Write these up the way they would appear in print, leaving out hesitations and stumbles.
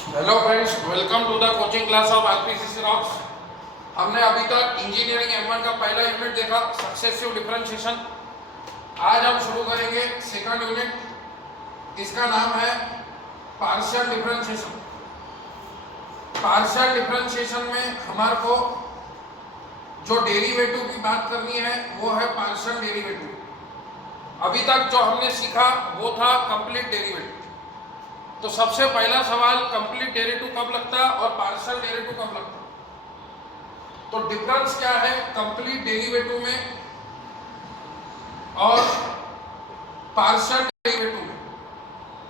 Hello friends, welcome to the coaching class of RPCC rocks. हमने अभी तक engineering M1 का पहला यूनिट देखा, सक्सेसिव डिफरेंशिएशन। आज हम शुरू करेंगे सेकंड यूनिट। इसका नाम है पार्शियल डिफरेंशिएशन। पार्शियल डिफरेंशिएशन में हमारे को जो डेरिवेटिव की बात करनी है वो है पार्शियल डेरिवेटिव। अभी तक जो हमने सीखा वो था कंप्लीट डेरिवेटिव। तो सबसे पहला सवाल, कंप्लीट डेरिवेटिव कब लगता है और पार्शियल डेरिवेटिव कब लगता है? तो डिफरेंस क्या है कंप्लीट डेरिवेटिव में और पार्शियल डेरिवेटिव में,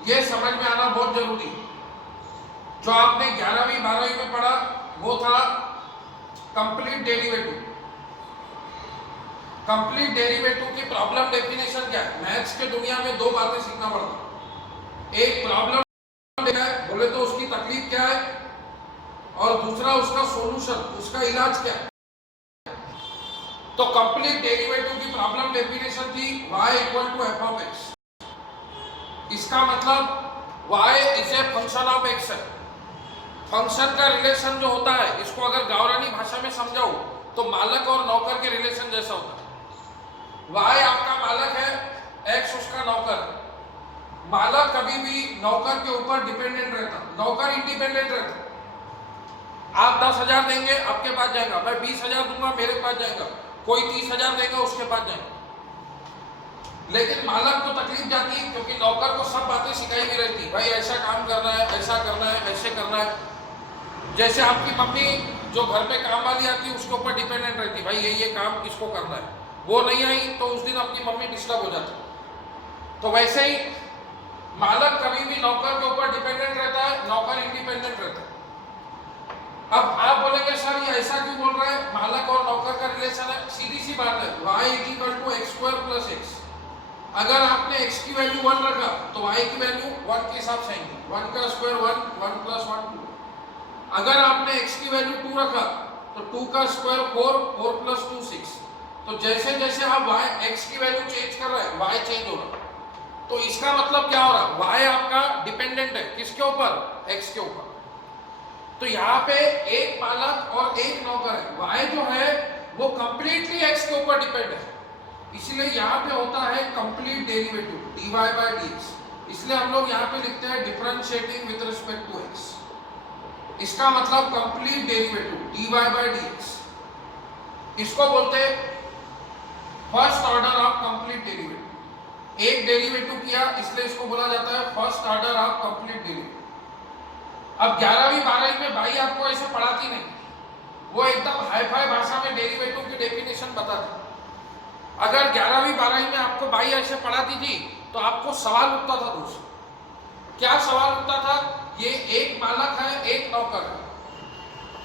यह समझ में आना बहुत जरूरी है। जो आपने 11वीं 12वीं में पढ़ा वो था कंप्लीट डेरिवेटिव। कंप्लीट डेरिवेटिव की प्रॉब्लम डेफिनेशन क्या है? मैथ्स के दुनिया में दो बातें सीखना पड़ता है। एक प्रॉब्लम बोले तो उसकी तकलीफ क्या है, और दूसरा उसका सॉल्यूशन, उसका इलाज क्या है। तो कंप्लीट डेरिवेटिव की प्रॉब्लम डेफिनेशन थी y equal to f of x. इसका मतलब y is a function of x है। फंक्शन का रिलेशन जो होता है, इसको अगर गावरानी भाषा में समझाऊं तो मालक और नौकर के रिलेशन जैसा होता है। y आपका मालक है, x उसका नौकर है। मालक कभी भी नौकर के ऊपर डिपेंडेंट रहता, नौकर इंडिपेंडेंट रहता। आप 10,000 देंगे आपके पास जाएगा, मैं 20,000 दूंगा मेरे पास जाएगा, कोई 30,000 देगा उसके पास जाएगा। लेकिन मालक को तकलीफ जाती है क्योंकि नौकर को सब बातें सिखाई भी रहती, भाई ऐसा काम करना है, ऐसा करना है, ऐसे करना है। जैसे आपकी मम्मी जो घर पे काम वाली आती है उसके ऊपर डिपेंडेंट रहती, भाई ये काम किसको करना है। वो नहीं आई तो उस दिन अपनी मम्मी डिस्टर्ब हो जाती। तो वैसे ही मालक कभी भी नौकर के ऊपर डिपेंडेंट रहता है, नौकर इंडिपेंडेंट रहता है। अब आप बोलेंगे सर ये ऐसा क्यों बोल रहे हैं, मालक और नौकर का रिलेशन है। सीधी सी बात है, y equal to x square plus x. अगर आपने x की वैल्यू 1 रखा तो y की वैल्यू 1 के हिसाब से आएगी। 1 का स्क्वायर 1, 1 प्लस 1 2। अगर आपने x की वैल्यू 2 रखा तो 2 का स्क्वायर 4, 4 प्लस 2 6। तो जैसे जैसे आप x की वैल्यू चेंज कर रहे हैं y चेंज हो रहा है। तो इसका मतलब क्या हो रहा है, y आपका डिपेंडेंट है किसके ऊपर, x के ऊपर। तो यहाँ पे एक मालक और एक नौकर है। y जो है वो कंप्लीटली x के ऊपर डिपेंड है, इसलिए यहाँ पे होता है complete derivative dy by dx। इसलिए हम लोग यहाँ पे लिखते हैं differentiating with respect to x। इसका मतलब complete derivative dy by dx, इसको बोलते हैं first order of complete derivative. एक डेरिवेटिव किया इसलिए इसको बोला जाता है first order of complete derivative. अब 11वीं 12वीं में भाई आपको ऐसे पढ़ाती नहीं, वो एकदम हाई फाई भाषा में डेरिवेटिव की डेफिनेशन बताती। अगर 11वीं 12वीं में आपको भाई ऐसे पढ़ाती थी तो आपको सवाल उठता था दोस्त। क्या सवाल उठता था, ये एक मालक है एक नौकर है,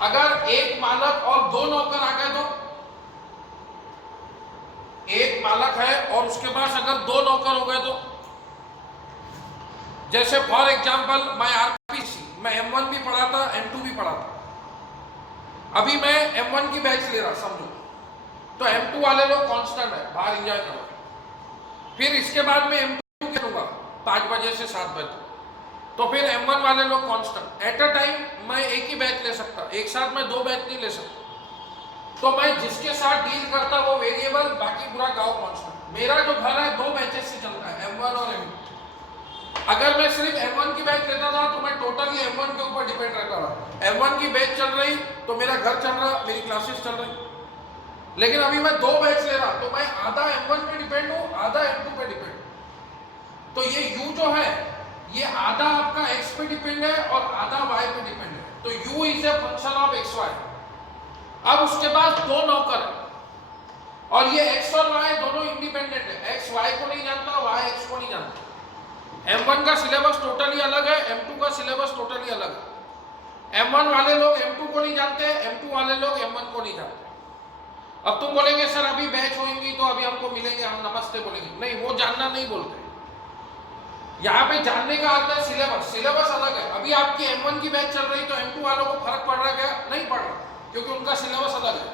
अगर एक मालक और दो नौकर आ गए तो, एक मालक है और उसके पास अगर दो नौकर हो गए तो, जैसे फॉर एग्जांपल मैं आरपीसी मैं M1 भी पढ़ाता M2 भी पढ़ाता। अभी मैं M1 की बैच ले रहा समझो, तो M2 वाले लोग कांस्टेंट है, बाहर एंजॉय करो। फिर इसके बाद में M2 के लूंगा 5 बजे से 7 बजे, तो फिर M1 वाले लोग कांस्टेंट। एट अ टाइम मैं एक ही बैच ले सकता, एक साथ मैं दो बैच नहीं ले सकता। तो मैं जिसके साथ डील करता वो वेरिएबल, बाकी पूरा गांव कांस्टेंट। मेरा जो घर है दो बैचेस से चलता है, M1 और M2। अगर मैं सिर्फ M1 की बैच लेता था तो मैं टोटली M1 के ऊपर डिपेंड रहता था। M1 की बैच चल रही तो मेरा घर चल रहा, मेरी क्लासेस चल रही। लेकिन अभी मैं दो बैच ले रहा तो मैं आधा M1 पे डिपेंड हूँ, आधा M2 पे डिपेंड। तो ये U जो है ये आधा आपका x पे डिपेंड है और आधा y पे डिपेंड है। तो U is a function of xy। अब उसके पास दो नौकर है और ये x और y दोनों इंडिपेंडेंट है। x y को नहीं जानता, y x को नहीं जानता। M1 का सिलेबस टोटली अलग है, M2 का सिलेबस टोटली अलग है। M1 वाले लोग M2 को नहीं जानते, M2 वाले लोग M1 को नहीं जानते। अब तुम बोलेंगे सर अभी बैच होंगी तो अभी हमको मिलेंगे, हम नमस्ते बोलेंगे, नहीं, वो जानना नहीं बोलते। यहाँ पे जानने का अर्थ है सिलेबस, सिलेबस अलग है। अभी आपकी M1 की बैच चल रही तो M2 वालों को फर्क पड़ रहा है क्या? नहीं पड़ रहा, क्योंकि उनका सिलेबस अलग है।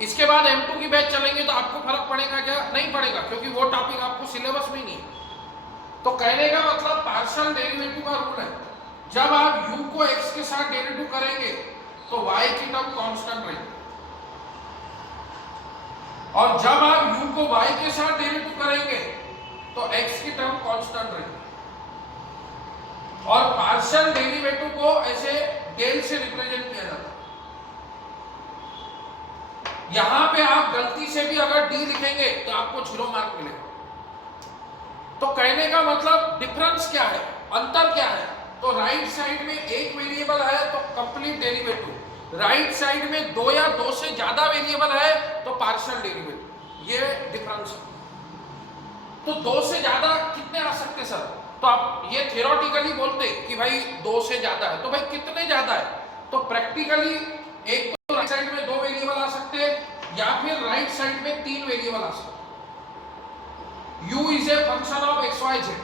इसके बाद M2 की बैच चलेंगे तो आपको फर्क पड़ेगा क्या? नहीं पड़ेगा, क्योंकि वो टॉपिक आपको सिलेबस में नहीं है। तो कहने का मतलब पार्शियल डेरिवेटिव का रूल है, जब आप u को x के साथ डेरिवेटिव करेंगे तो y की टर्म कांस्टेंट रहेगी, और जब आप u को y के साथ डेरिवेटिव करेंगे तो x की टर्म कांस्टेंट रहेगी। और पार्शियल डेरिवेटिव को ऐसे डेल से रिप्रेजेंट किया जाता है। यहां पे आप गलती से भी अगर d लिखेंगे तो आपको 0 मार्क मिलेगा। तो कहने का मतलब डिफरेंस क्या है, अंतर क्या है? तो राइट साइड में एक वेरिएबल है तो कंप्लीट डेरिवेटिव, राइट साइड में दो या दो से ज्यादा वेरिएबल है तो पार्शियल डेरिवेटिव, ये डिफरेंस है। तो दो से ज्यादा कितने आ सकते सर? तो आप ये थियोरेटिकली बोलते कि भाई दो से ज्यादा है, तो भाई कितने ज्यादा है? तो प्रैक्टिकली एक तो राइट साइड में दो वेरिएबल आ सकते हैं या फिर राइट साइड में तीन वेरिएबल आ सकते हैं। u is a function of x y z,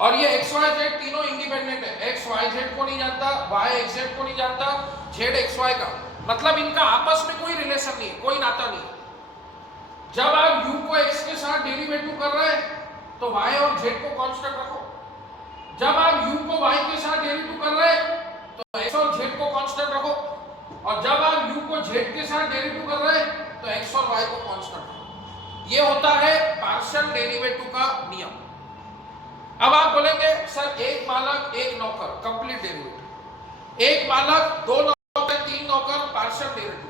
और ये एक्स वाई जेड तीनों इंडिपेंडेंट है। एक्स वाई जेड को नहीं जानता, वाई एक्स जेड को नहीं जानता, जेड एक्स वाई का, मतलब इनका आपस में कोई रिलेशन नहीं है, कोई नाता नहीं। जब आप u को x के साथ डेरिवेटिव कर रहे हैं तो y और z को कांस्टेंट रखो, जब आप u को y के साथ डेरिवेटिव कर रहे हैं तो x और z को कांस्टेंट रखो, और जब आप u को z के साथ डेरिवेटिव कर रहे हैं तो x और y को कांस्टेंट रखो। ये होता है पार्शियल डेरिवेटिव का नियम। अब आप बोलेंगे सर एक बालक एक नौकर कंप्लीट डेरिवेटिव, एक बालक दो नौकर तीन नौकर पार्शियल डेरिवेटिव।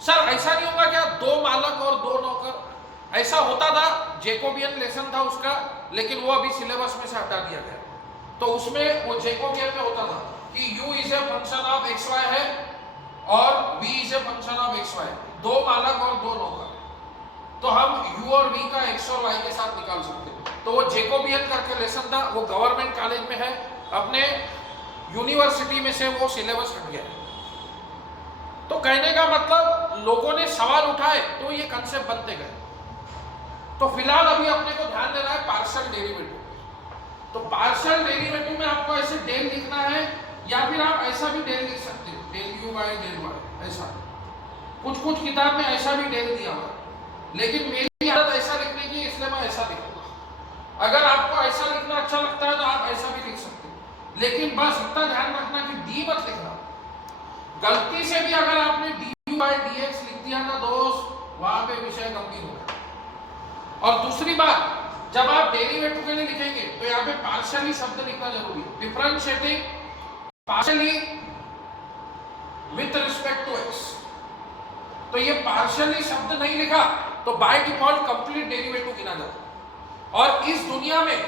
सर ऐसा नहीं होगा क्या, दो बालक और दो नौकर? ऐसा होता था, जैकोबियन लेसन था उसका, लेकिन वो अभी सिलेबस में से हटा दिया गया। तो उसमें वो जैकोबियन में होता था कि u is a function of x y है और v is a function of x y, दो बालक और दो नौकर। तो हम u और v का x और y के साथ निकाल सकते हैं। तो वो जैकोबियन करके लेसन था, वो गवर्नमेंट कॉलेज में है, अपने यूनिवर्सिटी में से वो सिलेबस हट गया। तो कहने का मतलब लोगों ने सवाल उठाए तो ये कंसेप्ट बनते गए। तो फिलहाल अभी अपने को ध्यान देना है पार्शियल डेरिवेटिव। तो पार्शियल डेरिवेटिव में आपको ऐसे डेल लिखना है, या फिर आप ऐसा भी डेल लिख सकते हो, del you by del y, ऐसा। कुछ कुछ किताब में ऐसा भी डेल दिया हुआ, लेकिन मेरी आदत ऐसा लिखने की, इसलिए मैं ऐसा लिखूंगा। अगर आपको ऐसा लिखना अच्छा लगता है तो आप ऐसा भी लिख सकते हो, लेकिन बस इतना ध्यान रखना कि डी मत लिखना। गलती से भी अगर आपने डी बाय डी एक्स लिख दिया ना दोस्त, वहां पे विषय गंभीर होगा। और दूसरी बात, जब आप डेरिवेटिव के लिए लिखेंगे तो यहाँ पे पार्शियली शब्द लिखना जरूरी है। Differentiating partially with respect to x, तो ये पार्शियली शब्द नहीं लिखा तो बाय डिफॉल्ट कंप्लीट डेरिवेटिव गिना जाता। और इस दुनिया में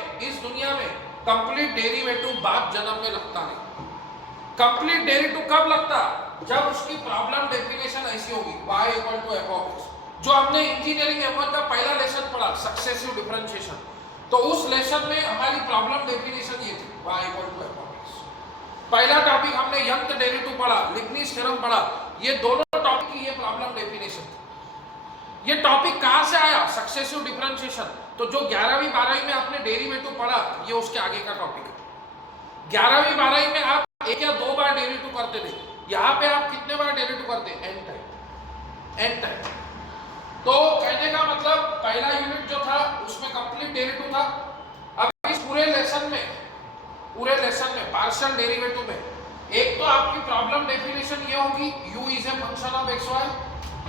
कंप्लीट डेरिवेटिव बाप जन्म में लगता नहीं। कंप्लीट डेरिवेटिव कब लगता? जब उसकी प्रॉब्लम डेफिनेशन ऐसी होगी y equal to f of x, जो हमने इंजीनियरिंग M1 का पहला लेसन पढ़ा सक्सेसिव डिफरेंशिएशन। तो उस लेसन में हमारी प्रॉब्लम डेफिनेशन ये थी y equal to f of x। पहला टॉपिक हमने यंग डेरिवेटिव पढ़ा, लिबनिज थ्योरम पढ़ा, ये दोनों टॉपिक की ये प्रॉब्लम डेफिनेशन थी। ये टॉपिक कहां से आया? Successive differentiation. तो जो 11वीं 12वीं में आपने डेरिवेटिव पढ़ा, ये उसके आगे का टॉपिक है। 11वीं 12वीं में आप एक या दो बार डेरिवेटिव करते थे, यहां पे आप कितने बार डेरिवेटिव करते हैं? n time. तो कहने का मतलब पहला यूनिट जो था उसमें कंप्लीट डेरिवेटिव था। अब इस पूरे लेसन में पार्शियल डेरिवेटिव में एक तो आपकी प्रॉब्लम डेफिनेशन ये होगी u is a function of x y,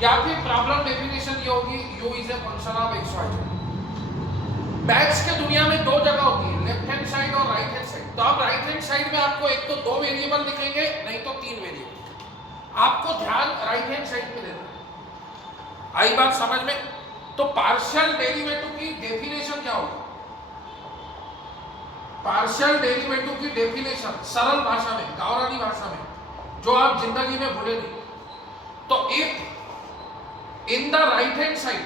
या फिर प्रॉब्लम डेफिनेशन ये होगी u is a function of x y. Maths के दुनिया में दो जगह होती है, लेफ्ट हैंड साइड और राइट हैंड साइड। तो आप राइट हैंड साइड में आपको एक तो दो वेरिएबल दिखेंगे, नहीं तो तीन वेरिएबल। आपको ध्यान राइट हैंड साइड पे देना। आई बात समझ में? तो पार्शियल डेरिवेटिव की डेफिनेशन क्या होगी? पार्शियल डेरिवेटिव की डेफिनेशन सरल भाषा में, गावरानी भाषा में, जो आप जिंदगी में भूले नहीं। तो if in the right hand side,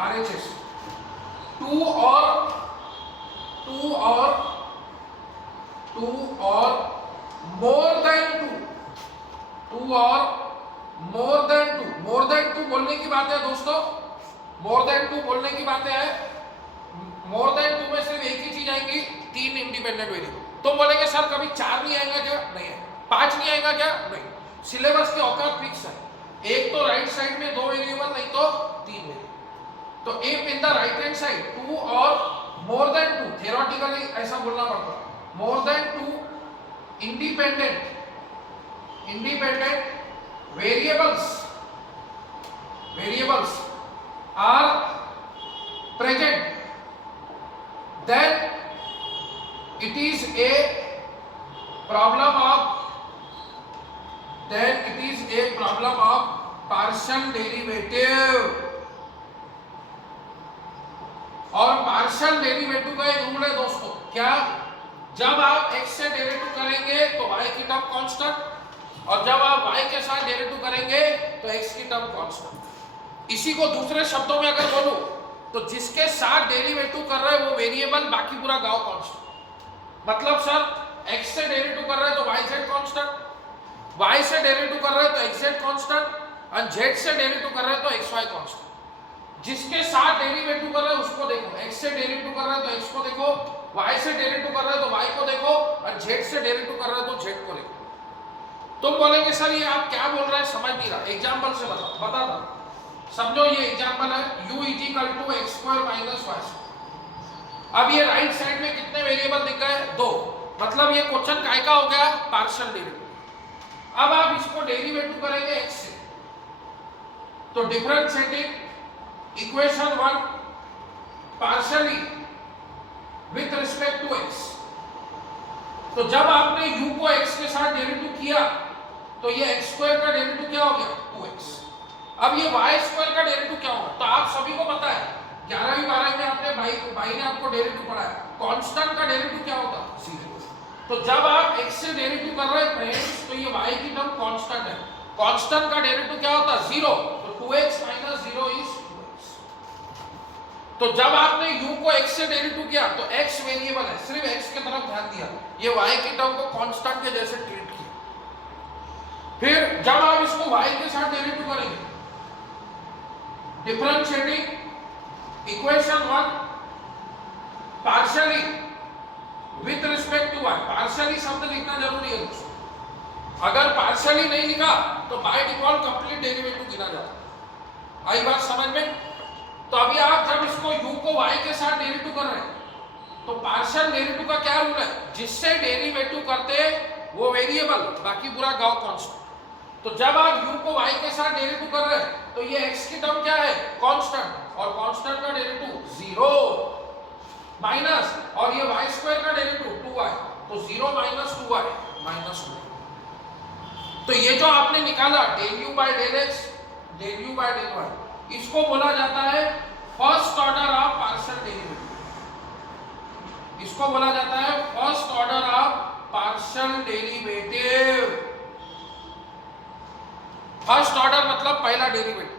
RHS, two or more than to बोलने की बात है दोस्तों, मोर देन टू बोलने की बातें है। मोर देन टू में सिर्फ एक ही चीज आएंगी, तीन इंडिपेंडेंट वेरिएबल। तो बोलेंगे सर कभी चार नहीं आएगा क्या? नहीं है। पांच नहीं आएगा क्या? नहीं। सिलेबस की औकात फिक्स है, एक तो राइट साइड में दो वेरिएबल, नहीं तो तीन वेरिएबल। तो if in the right hand side two or more than two, theoretically ऐसा बोलना पड़ता है, more than two independent variables are present, then it is a problem of partial derivative. और पार्शियल डेरिवेटिव का एक रूल है दोस्तों, क्या? जब आप x से डेरिवेटिव करेंगे तो y की टर्म कांस्टेंट, और जब आप y के साथ डेरिवेटिव करेंगे तो x की टर्म कांस्टेंट। इसी को दूसरे शब्दों में अगर बोलूं तो जिसके साथ डेरिवेटिव कर रहे हैं वो वेरिएबल, बाकी पूरा गांव कांस्टेंट। मतलब सर x से डेरिवेटिव कर रहे हैं तो yz कांस्टेंट, y से डेरिवेटिव कर रहे हैं तो xz कांस्टेंट, और z से डेरिवेटिव कर रहे हैं तो xy कांस्टेंट। जिसके साथ डेरिवेटिव कर रहे हैं उसको देखो, x से डेरिवेटिव कर रहे हैं तो x को देखो, y से डेरिवेटिव कर रहे हैं तो y को देखो, और z से डेरिवेटिव कर रहे हैं तो z को देखो। तुम बोलेंगे सर ये आप क्या बोल रहे हैं, समझ नहीं रहा, एग्जांपल से बता दो। समझो ये एग्जांपल है, u = x² - y²। अब ये राइट साइड में कितने वेरिएबल दिख गए? 2। मतलब ये क्वेश्चन काय का हो गया? Partial derivative. अब आप इसको डेरिवेटिव करेंगे x से, तो differentiating equation 1 partially with respect to x। तो जब आपने u को x के साथ डेरिवेटिव किया तो ये x² का डेरिवेटिव क्या हो गया? 2x। अब ये y² का डेरिवेटिव क्या होगा? तो आप सभी को पता है 11वीं 12वीं में आपने भाई ने आपको डेरिवेटिव पढ़ाया, कांस्टेंट का डेरिवेटिव क्या होता? 0। तो जब आप x से डेरिवेटिव कर रहे हैं फ्रेंड्स तो ये y की टर्म कांस्टेंट है, कांस्टेंट का डेरिवेटिव क्या होता? 0। तो 2x - 0 इज 2x। तो जब आपने u को x से डेरिवेटिव किया तो x वेरिएबल है, सिर्फ x की तरफ ध्यान दिया, ये y की टर्म को कांस्टेंट के जैसे ट्रीट किया। फिर जब आप इसको y के साथ डेरिवेटिव करेंगे, differentiating equation 1 partially with respect to y। Partially शब्द लिखना जरूरी है दोस्तों, अगर पार्शियली नहीं लिखा तो बाय डिफॉल्ट कंप्लीट डेरिवेटिव गिना जाता। आई बात समझ में? तो अभी आप जब इसको u को y के साथ डेरिवेटिव कर रहे हैं तो पार्शियल डेरिवेटिव का क्या रूल है? जिससे डेरिवेटिव करते वो वेरिएबल, बाकी पूरा गांव कांस्टेंट। तो जब आप u को y के साथ डेरिवेटिव कर रहे हैं तो ये x की टर्म क्या है? कांस्टेंट, और कांस्टेंट का डेरिवेटिव 0 माइनस, और ये y² का डेरिवेटिव 2y, तो 0 - 2y -2। तो ये जो आपने निकाला del u by del x, del u by del y, इसको बोला जाता है first order of partial derivative. इसको बोला जाता है first order of partial derivative. First order मतलब पहला डेरिवेटिव।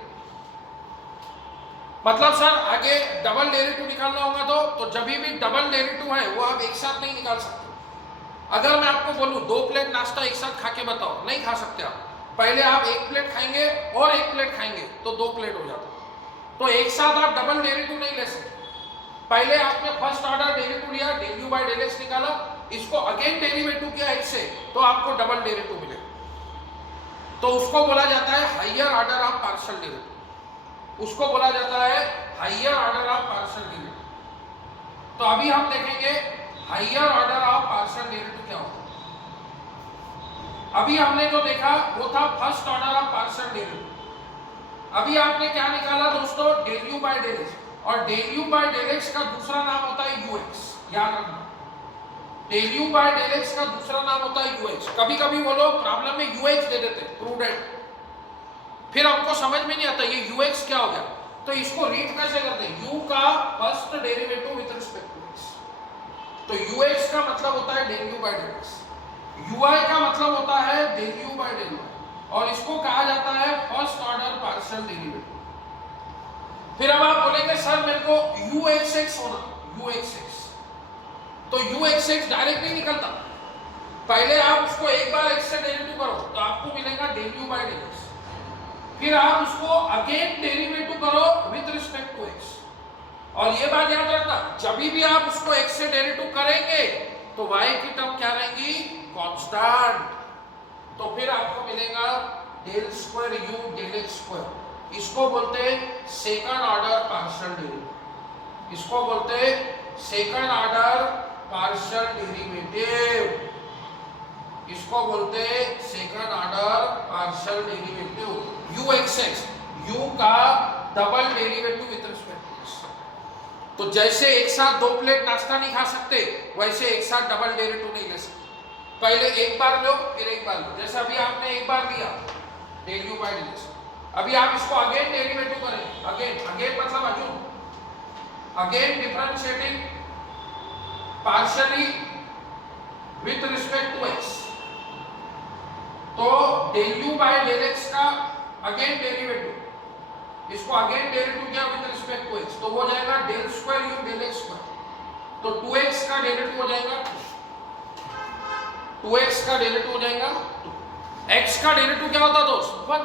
मतलब सर आगे डबल डेरिवेटिव निकालना होगा तो जब भी डबल डेरिवेटिव है वो आप एक साथ नहीं निकाल सकते। अगर मैं आपको बोलूं 2 प्लेट नाश्ता एक साथ खा के बताओ, नहीं खा सकते आप। पहले आप 1 प्लेट खाएंगे और 1 प्लेट खाएंगे तो 2 प्लेट हो जाता। तो एक साथ आप डबल डेरिवेटिव नहीं ले सकते। पहले आपने फर्स्ट ऑर्डर डेरिवेटिव लिया, del u by del x निकाला, इसको अगेन डेरिवेटिव किया x से, तो आपको डबल डेरिवेटिव मिलेगा। तो उसको बोला जाता है higher order of partial derivative. उसको बोला जाता है higher order of partial derivative. तो अभी हम देखेंगे higher order of partial derivative क्या होता है। अभी हमने जो देखा वो था first order of partial derivative. अभी आपने क्या निकाला दोस्तों? del u by del x, और del u by del x का दूसरा नाम होता है ux। याद रखना, del u by del x का दूसरा नाम होता है ux। कभी कभी वो लोग प्रॉब्लम में ux दे देते, प्रूडेंट, फिर हमको समझ में नहीं आता ये ux क्या हो गया। तो इसको रीड कैसे करते हैं? u का first derivative with respect to x। तो ux का मतलब होता है del u by del x, ui का मतलब होता है del u by del y, और इसको कहा जाता है फर्स्ट ऑर्डर पार्शियल डेरिवेटिव। फिर अब आप बोलेंगे सर मेरे को uxx होना, uxx, तो uxx डायरेक्ट नहीं निकलता। पहले आप उसको एक बार x से डेरिवेटिव करो तो आपको मिलेगा del u by del x। फिर आप उसको अगेन डेरिवेटिव करो विद रिस्पेक्ट टू x। और ये बात याद रखना, जब भी आप उसको x से डेरिवेटिव करेंगे तो y की टर्म क्या रहेंगी? कांस्टेंट। तो फिर आपको मिलेगा del square u del x square। इसको बोलते हैं सेकंड ऑर्डर पार्शियल डेरिवेटिव। इसको बोलते हैं सेकंड ऑर्डर पार्शियल डेरिवेटिव, इसको बोलते हैं second order partial derivative. U X X, U का double derivative with respect to x. तो जैसे एक साथ दो प्लेट नाश्ता नहीं खा सकते, वैसे एक साथ डबल डेरिवेटिव नहीं ले सकते। पहले एक बार लो फिर एक बार लो। जैसे अभी आपने एक बार लिया del you by del X, अभी आप इसको अगेन डेरिवेटिव करेंगे, अगेन मतलब again differentiating partially with respect to x. तो del you by del X का अगेन डेरिवेटिव, इसको अगेन डेरिवेटिव किया विथ रिस्पेक्ट टू एक्स, तो वो हो जाएगा del square U del X square. तो 2x का डेरिवेटिव हो जाएगा 2x का डेरिवेटिव हो जाएगा 2। x का डेरिवेटिव क्या होता दोस्त 1।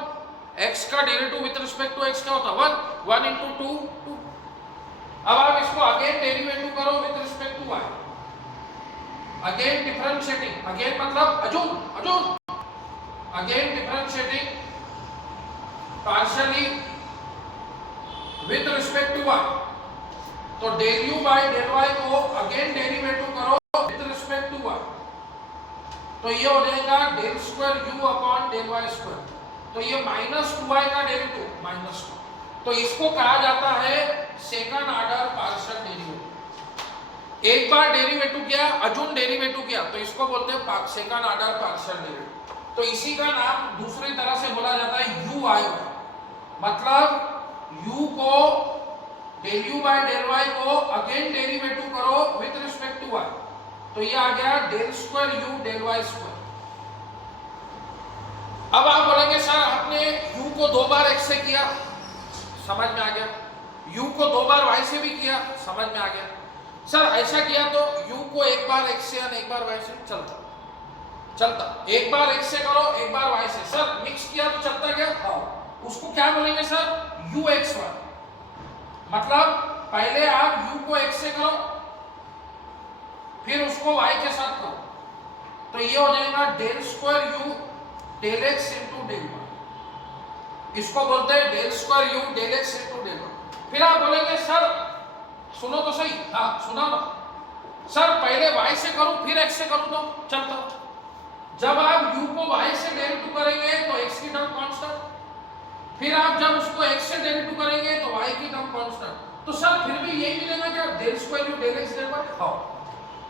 x का derivative with respect to x क्या होता 1, 1 into 2 2। अब आप इसको अगेन डेरिवेटिव करो with respect to y, again differentiating, again मतलब again differentiating partially with respect to y। तो del u by del y को अगेन डेरिवेटिव करो विथ रिस्पेक्ट टू y, तो ये हो जाएगा del square u upon del y square. तो ये -2y का डेरिवेटिव -2। तो इसको कहा जाता है सेकंड ऑर्डर पार्शियल डेरिवेटिव। एक बार डेरिवेटिव किया, अजून डेरिवेटिव किया, तो इसको बोलते हैं सेकंड ऑर्डर पार्शियल डेरिवेटिव। तो इसी का नाम दूसरी तरह से बोला जाता है u i y, मतलब u को del u by del y को अगेन डेरिवेटिव करो विथ रिस्पेक्ट टू y, तो ये आ गया del square u del y square. अब आप बोलेंगे सर आपने u को दो बार x से किया, समझ में आ गया, u को दो बार y से भी किया, समझ में आ गया। सर ऐसा किया तो u को एक बार x से और एक बार y से चलता, एक बार x से करो एक बार y से, सर मिक्स किया तो चलता क्या? हाँ, उसको क्या बोलेंगे सर ux1, मतलब पहले आप u को x से करो फिर उसको y के साथ करो, तो ये हो जाएगा del square u del x into del y, इसको बोलते हैं del square u del x into del y। फिर आप बोलेंगे सर सुनो तो सही, हाँ सुना ना सर, पहले y से करूं फिर x से करूं तो चलता। जब आप u को y से डेरिवेटिव करेंगे तो x की टर्म कांस्टेंट, फिर आप जब उसको x से डेरिवेटिव करेंगे तो y की टर्म कांस्टेंट, तो सर फिर भी यही मिलेगा क्या del square u del x del y? हाँ,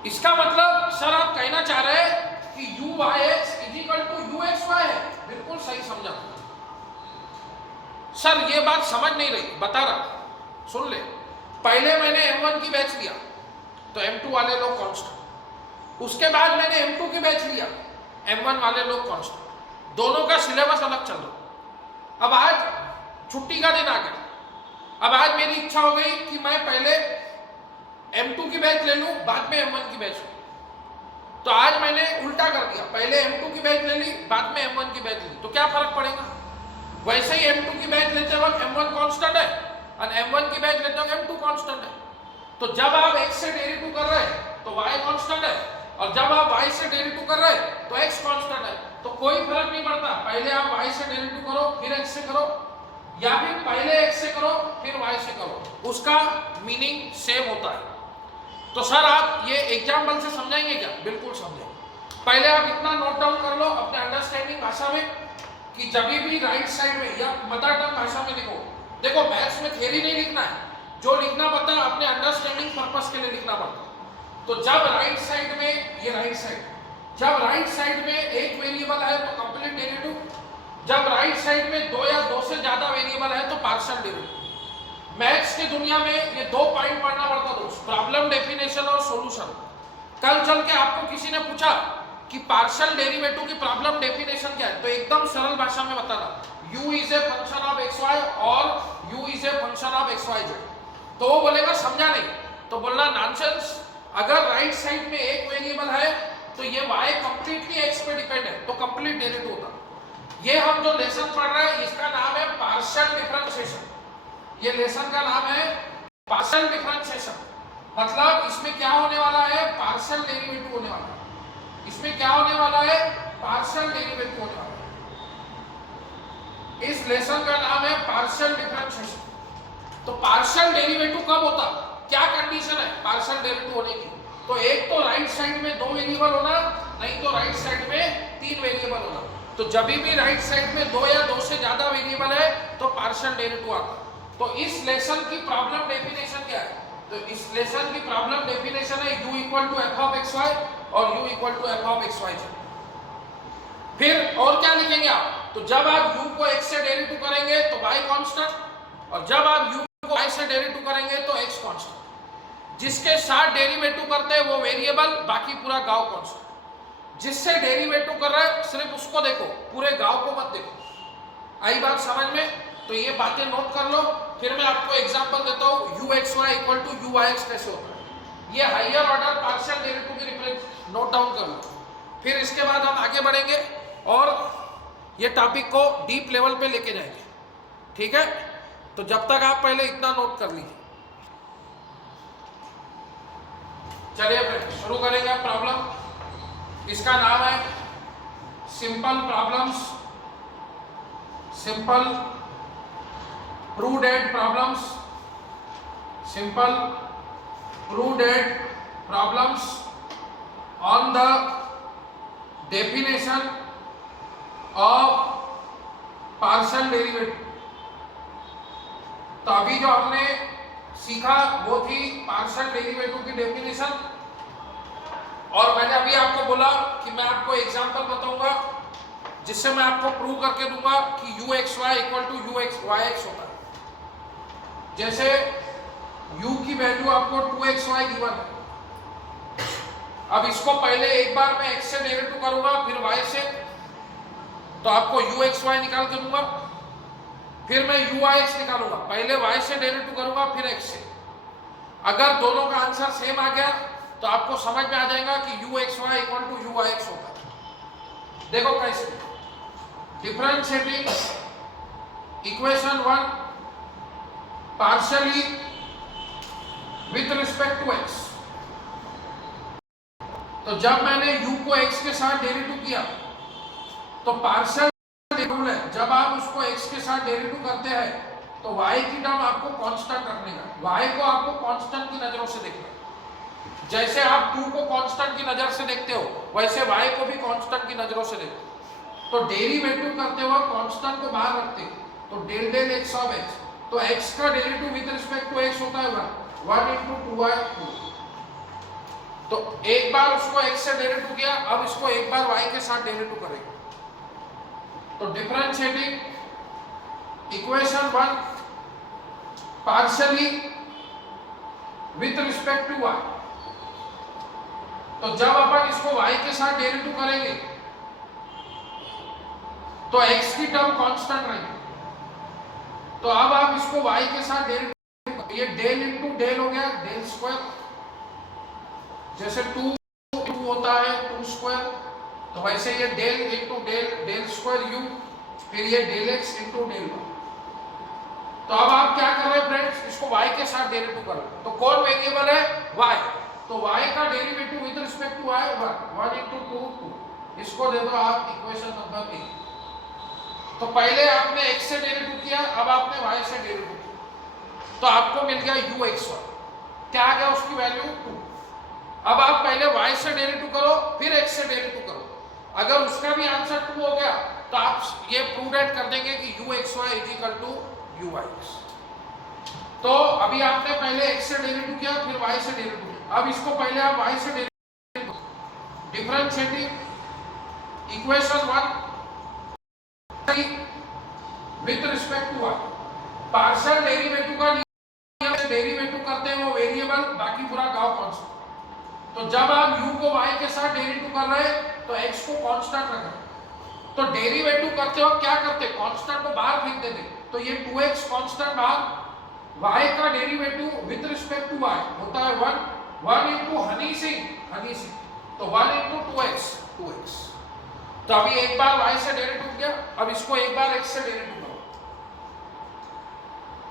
इसका मतलब सर आप कहना चाह रहे हैं कि u(y(x) = u(x)(y) है। बिल्कुल सही समझा सर, ये बात समझ नहीं रही, बता रहा, सुन ले। पहले मैंने m1 की बैच लिया तो m2 वाले लोग कांस्टेंट, उसके बाद मैंने m2 की बैच लिया, m1 वाले लोग कांस्टेंट, दोनों का सिलेबस अलग चल रहा। अब आज छुट्टी का दिन आ गया, अब आज मेरी इच्छा हो गई कि मैं पहले m2 की बैच ले लूं बाद में m1 की बैच लूं, तो आज मैंने उल्टा कर दिया, पहले m2 की बैच ले ली बाद में m1 की बैच ली, तो क्या फर्क पड़ेगा? वैसे ही m2 की बैच लेते वक्त m1 कांस्टेंट है और m1 की बैच लेते वक्त m2 कांस्टेंट है। तो जब आप x से डेरिवेटिव कर रहे हैं तो y कांस्टेंट है, और जब आप y से डेरिवेटिव कर रहे हैं तो x कांस्टेंट है, तो कोई फर्क नहीं पड़ता पहले आप y से डेरिवेटिव करो फिर x से करो, या फिर पहले x से करो फिर y से करो, उसका मीनिंग सेम होता है। तो सर आप ये एग्जाम्पल से समझाएंगे क्या? बिल्कुल समझेंगे। पहले आप इतना नोट डाउन कर लो अपने अंडरस्टैंडिंग भाषा में कि जब भी राइट साइड में या मदर टंग भाषा में लिखो, देखो मैथ्स में थ्योरी नहीं लिखना है, जो लिखना पड़ता है अपने अंडरस्टैंडिंग पर्पस के लिए लिखना पड़ता है। तो जब राइट साइड में, ये राइट साइड, जब राइट साइड में एक वेरिएबल है तो कंप्लीट डेरिवेटिव, जब राइट साइड में दो या दो से ज्यादा वेरिएबल है तो पार्शियल डेरिवेटिव। मैथ्स की दुनिया में ये दो पॉइंट पढ़ना पड़ता दोस्त, प्रॉब्लम डेफिनेशन और सॉल्यूशन। कल चल के आपको किसी ने पूछा कि पार्शियल डेरिवेटिव की प्रॉब्लम डेफिनेशन क्या है, तो एकदम सरल भाषा में बताना, u is a function of xy और u is a function of xyz। तो वो बोलेगा समझा नहीं, तो बोलना नॉनसेंस, अगर राइट साइड में एक वेरिएबल है तो ये y कंप्लीटली x पे डिपेंड है, तो कंप्लीट डेरिवेटिव होता। ये हम जो लेसन पढ़ रहे हैं इसका नाम है पार्शियल डिफरेंशिएशन, ये लेसन का नाम है पार्शियल डिफरेंशिएशन। मतलब इसमें क्या होने वाला है? पार्शियल डेरिवेटिव होने वाला है, इसमें क्या होने वाला है? पार्शियल डेरिवेटिव होने वाला है। इस लेसन का नाम है पार्शियल डिफरेंशिएशन। तो पार्शियल डेरिवेटिव कब होता? क्या कंडीशन है पार्शियल डेरिवेटिव होने की? तो एक तो राइट साइड में 2 वेरिएबल होना, नहीं तो राइट साइड में 3 वेरिएबल होना। तो जब भी राइट साइड में 2 या 2 से ज्यादा वेरिएबल है तो पार्शियल डेरिवेटिव आता है। तो इस लेसन की प्रॉब्लम डेफिनेशन क्या है? तो इस लेसन की प्रॉब्लम डेफिनेशन है u equal to f of x y और u equal to f of x y. फिर और क्या लिखेंगे आप? तो जब आप u को x से डेरिवेटिव करेंगे तो y कांस्टेंट, और जब आप u को y से डेरिवेटिव करेंगे तो x कांस्टेंट। जिसके साथ डेरिवेटिव करते हैं वो वेरिएबल, बाकी पूरा गांव कांस्टेंट। जिससे डेरिवेटिव कर रहा है सिर्फ उसको देखो, पूरे गांव को मत देखो। आई बात समझ में? तो ये बातें नोट कर लो, फिर मैं आपको एग्जांपल देता हूं u x y equal to u y x कैसे होता है। ये हायर ऑर्डर पार्शियल डेरिवेटिव की रिप्रेजेंट नोट डाउन कर लो। फिर इसके बाद हम आगे बढ़ेंगे और ये टॉपिक को डीप लेवल पे लेके जाएंगे, ठीक है? तो जब तक आप पहले इतना नोट कर लीजिए। चलिए फ्रेंड्स शुरू करेंगे प्रॉब्लम। इसका नाम है simple problems, simple prove that problems, simple prove that problems on the definition of partial derivative. तो अभी जो हमने सीखा वो थी पार्शियल डेरिवेटिव की डेफिनेशन, और मैंने अभी आपको बोला कि मैं आपको एग्जांपल बताऊंगा जिससे मैं आपको प्रूव करके दूंगा कि u x y equal to u x y x होता है। जैसे u की वैल्यू आपको 2xy गिवन है। अब इसको पहले एक बार मैं x से डेरिवेटिव करूंगा, फिर y से, तो आपको u x y निकाल के दूंगा। फिर मैं u y x निकालूंगा, पहले y से डेरिवेटिव करूंगा फिर x से। अगर दोनों का आंसर सेम आ गया तो आपको समझ में आ जाएगा कि u x y equal to u y x होता है। देखो कैसे, differentiating equation 1 partially with respect to x। तो जब मैंने u को x के साथ डेरिवेटिव किया तो पार्शियल रूल है, जब आप उसको x के साथ डेरिवेटिव करते हैं तो y की टर्म आपको कांस्टेंट रखने का, y को आपको कांस्टेंट की नजरों से देखना। जैसे आप 2 को कांस्टेंट की नजर से देखते हो वैसे y को भी कांस्टेंट की नजरों से देखो। तो डेरिवेटिव करते हुए कांस्टेंट को बाहर रखते हैं, तो del del x of x, तो x का derivative with respect to x होता है 1 into 2y 2। तो एक बार उसको x से डेरिवेटिव किया, अब इसको एक बार y के साथ डेरिवेटिव करेंगे। तो differentiating equation 1 partially with respect to y। तो जब अपन इसको y के साथ डेरिवेटिव करेंगे तो x की टर्म कांस्टेंट रहेगी। तो अब आप इसको y के साथ डेरिवेटिव, ये डेल इनटू डेल हो गया, डेल स्क्वायर। जैसे 2 होता है 2 स्क्वायर, तो वैसे ये del into del, del square u, फिर ये del x into del y। तो अब आप क्या कर रहे हैं फ्रेंड्स, इसको y के साथ डेरिवेटिव कर रहे हैं। तो कौन वेरिएबल है? y। तो y का derivative with respect to y 1 into 2 2। इसको दे दो आप इक्वेशन नंबर 1। तो पहले आपने x से डेरिवेटिव किया, अब आपने y से डेरिवेटिव किया, तो आपको मिल गया u x y। क्या आ गया उसकी वैल्यू 2। अब आप पहले y से डेरिवेटिव करो फिर x से डेरिवेटिव करो। अगर उसका भी आंसर 2 हो गया तो आप ये प्रूव कर देंगे कि u x y is equal to u y x। तो अभी आपने पहले x से डेरिवेटिव किया फिर y से डेरिवेटिव किया, अब इसको पहले आप y से डेरिवेटिव करो। Differentiating equation 1 with respect to y। Partial derivative का डेरिवेटिव करते हैं वो वेरिएबल, बाकी पूरा गांव कांस्टेंट। तो जब आप u को y के साथ डेरिवेटिव कर रहे हैं तो x को कांस्टेंट रख रहे हैं। तो डेरिवेटिव करते हो क्या करते हैं, कांस्टेंट को बाहर फेंक देते। तो ये 2x कांस्टेंट बाहर, y का derivative with respect to y होता है 1 into हनी सिंह, तो 1 into 2x। तो अभी एक बार y से डेरिवेटिव किया, अब इसको एक बार x से डेरिवेटिव करो।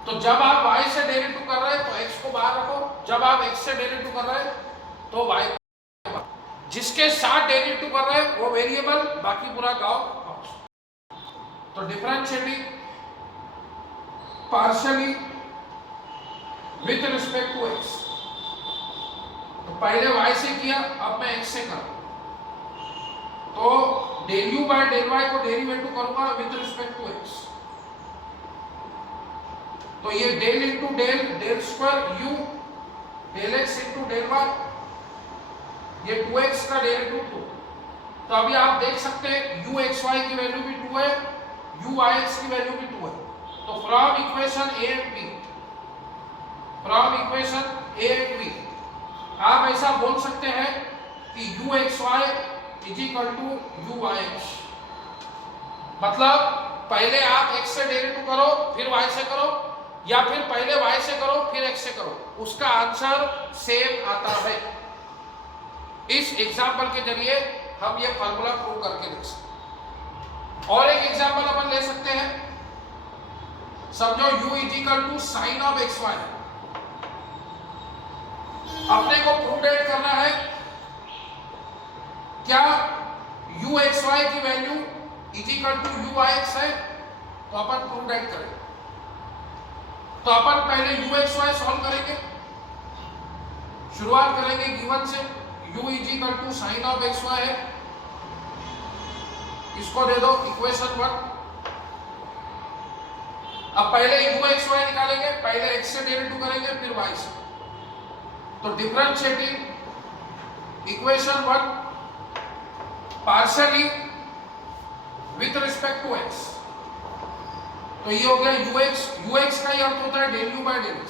तो जब आप y से डेरिवेटिव कर रहे हैं तो x को बाहर रखो, जब आप x से डेरिवेटिव कर रहे हैं तो y को, जिसके साथ डेरिवेटिव कर रहे हैं वो वेरिएबल, बाकी पूरा गांव। तो differentiating partially with respect to x. तो पहले y से किया, अब मैं x से करूं, तो del u by del y को डेरिवेटिव करूंगा विथ रिस्पेक्ट टू x। तो ये del into del, del square u, del x into del y, ये 2x का डेरिवेटिव 2। तो अभी आप देख सकते हैं u x y की वैल्यू भी 2 है, u y x की वैल्यू भी 2 है। तो from equation a and b, from equation a and b आप ऐसा बोल सकते हैं कि u x y is equal to u y x। मतलब पहले आप x से डेरिवेटिव करो फिर y से करो, या फिर पहले y से करो फिर x से करो, उसका आंसर सेम आता है। इस एग्जांपल के जरिए हम ये फार्मूला प्रूव करके देख सकते। और एक एग्जांपल अपन ले सकते हैं, समझो u is equal to sine of x y. अपने को प्रूव करना है क्या u एक्स वाई की value is equal to u y x है, तो अपन प्रूव करें। तो अपन पहले u एक्स वाई सॉल्व करेंगे, शुरुआत करेंगे गिवन से, u is equal to sine of x y है, इसको दे दो इक्वेशन 1। अब पहले u एक्स वाई निकालेंगे, पहले x से डेरिवेटिव करेंगे फिर y से। तो differentiating equation 1 partially with respect to x, तो ये हो गया ux का ही अर्थ होता है del u by del x।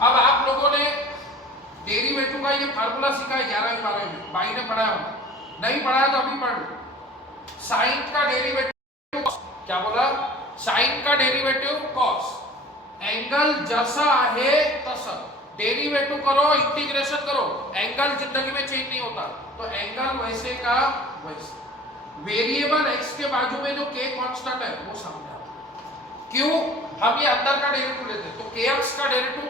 अब आप लोगों ने डेरिवेटिव का ये फार्मूला सीखा है 11वीं 12वीं में, भाई ने पढ़ाया होगा, नहीं पढ़ाया तो अभी पढ़ लो। साइन का डेरिवेटिव क्या बोला, साइन का डेरिवेटिव कॉस, एंगल जैसा है तसा डेरिवेटिव करो, इंटीग्रेशन करो, एंगल जिंदगी में चेंज नहीं होता, तो एंगल वैसे का वैसे। वेरिएबल x के बाजू में जो k कांस्टेंट है वो सामने आता है। क्यों, हम ये अंदर का डेरिवेटिव लेते हैं, तो kx का डेरिवेटिव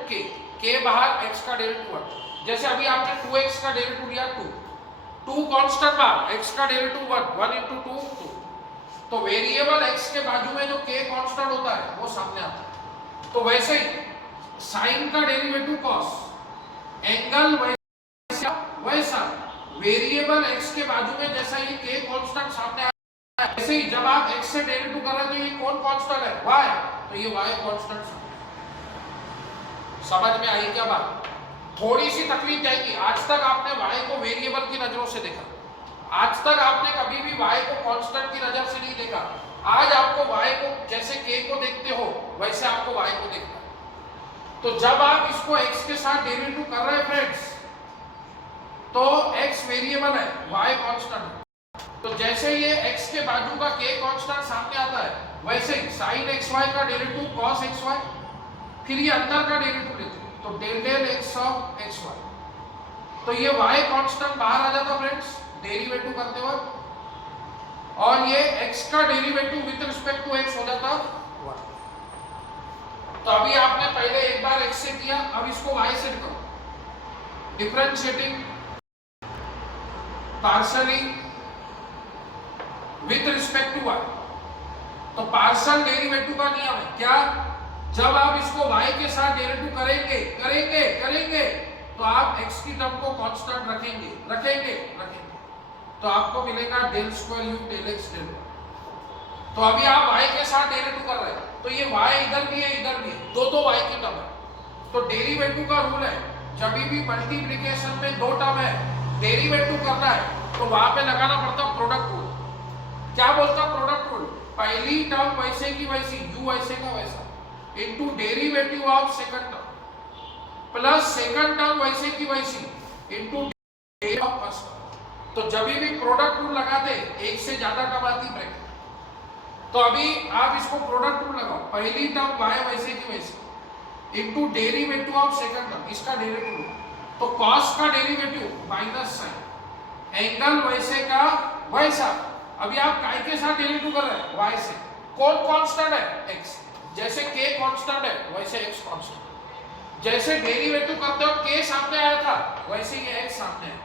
k बाहर x का डेरिवेटिव 1। जैसे अभी आपने 2x का डेरिवेटिव लिया 2 कांस्टेंट बाहर, x का डेरिवेटिव 1 into 2 2। तो वेरिएबल x के बाजू में जो k कांस्टेंट होता है वो सामने आता है। तो वैसे ही साइन का डेरिवेटिव कॉस, एंगल वैसा वैसा, वेरिएबल x के बाजू में जैसा ये k कांस्टेंट सामने आया है, वैसे ही जब आप x से डेरिवेटिव कर रहे हो तो ये कौन कांस्टेंट है, y, तो ये y कांस्टेंट। समझ में आई क्या बात? थोड़ी सी तकलीफ जाएगी। आज तक आपने y को वेरिएबल की नजरों से देखा, आज तक आपने कभी भी y को कांस्टेंट की नजर से नहीं देखा। आज आपको y को जैसे k को देखते हो वैसे आपको y को देखना है। तो जब आप इसको x के साथ डेरिवेटिव कर रहे हैं फ्रेंड्स, तो x वेरिएबल है, y कांस्टेंट है। तो जैसे ये x के बाजू का k कांस्टेंट सामने आता है, वैसे ही sin xy का डेरिवेटिव cos xy, फिर ये अंदर का डेरिवेटिव लेते हैं, तो del del x of xy। तो ये y कांस्टेंट बाहर आ जाता फ्रेंड्स डेरिवेटिव करते वक्त, और ये x का derivative with respect to x हो जाता 1। तो अभी आपने पहले एक बार x से किया, अब इसको y से करो, differentiating partially with respect to y। तो पार्शियल डेरिवेटिव का नियम है क्या, जब आप इसको y के साथ डेरिवेटिव करेंगे तो आप x की टर्म को कांस्टेंट रखेंगे, तो आपको मिलेगा del square u del x del y। तो अभी आप y के साथ डेरिवेटिव कर रहे हैं, तो ये y इधर भी है इधर भी है, दो y की टर्म है। तो डेरिवेटिव का रूल है, जब भी मल्टीप्लिकेशन में दो टर्म है, डेरिवेटिव करना है तो वहां पे लगाना पड़ता प्रोडक्ट रूल। क्या बोलता प्रोडक्ट रूल, पहली टर्म वैसे की वैसी, u वैसे का वैसा, into derivative of second term plus second term वैसे की वैसी into derivative of first term. तो जब भी प्रोडक्ट रूल लगाते एक से ज्यादा टर्म आती ब्रैकेट, तो अभी आप इसको प्रोडक्ट रूल लगाओ, पहली टर्म y वैसे की वैसे into derivative of second term, इसका डेरिवेटिव, तो cos का डेरिवेटिव माइनस साइन, एंगल वैसे का वैसा। अभी आप काय के साथ डेरिवेटिव कर रहे हैं, y से। कौन कांस्टेंट है, x। जैसे k कांस्टेंट है वैसे x कांस्टेंट। जैसे डेरिवेटिव करते हो k सामने आया था वैसे ये x सामने है।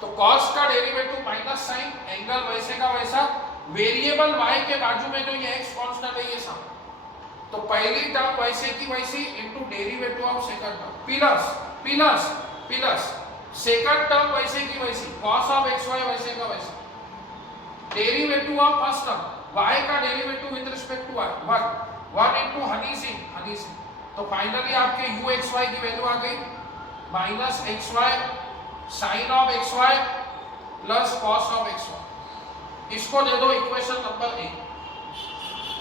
तो cos का डेरिवेटिव माइनस साइन, एंगल वैसे का वैसा, वेरिएबल y के बाजू में जो ये x कांस्टेंट है ये सामने। तो पहली टर्म वैसे की वैसी into derivative of second term plus plus plus second term वैसे की वैसी cos ऑफ xy वैसे का वैसा derivative of first term y का derivative with respect to y 1 into Honey Singh तो फाइनली आपके uxy की वैल्यू आ गई minus xy sin of xy plus cos of xy। इसको दे दो इक्वेशन नंबर 1।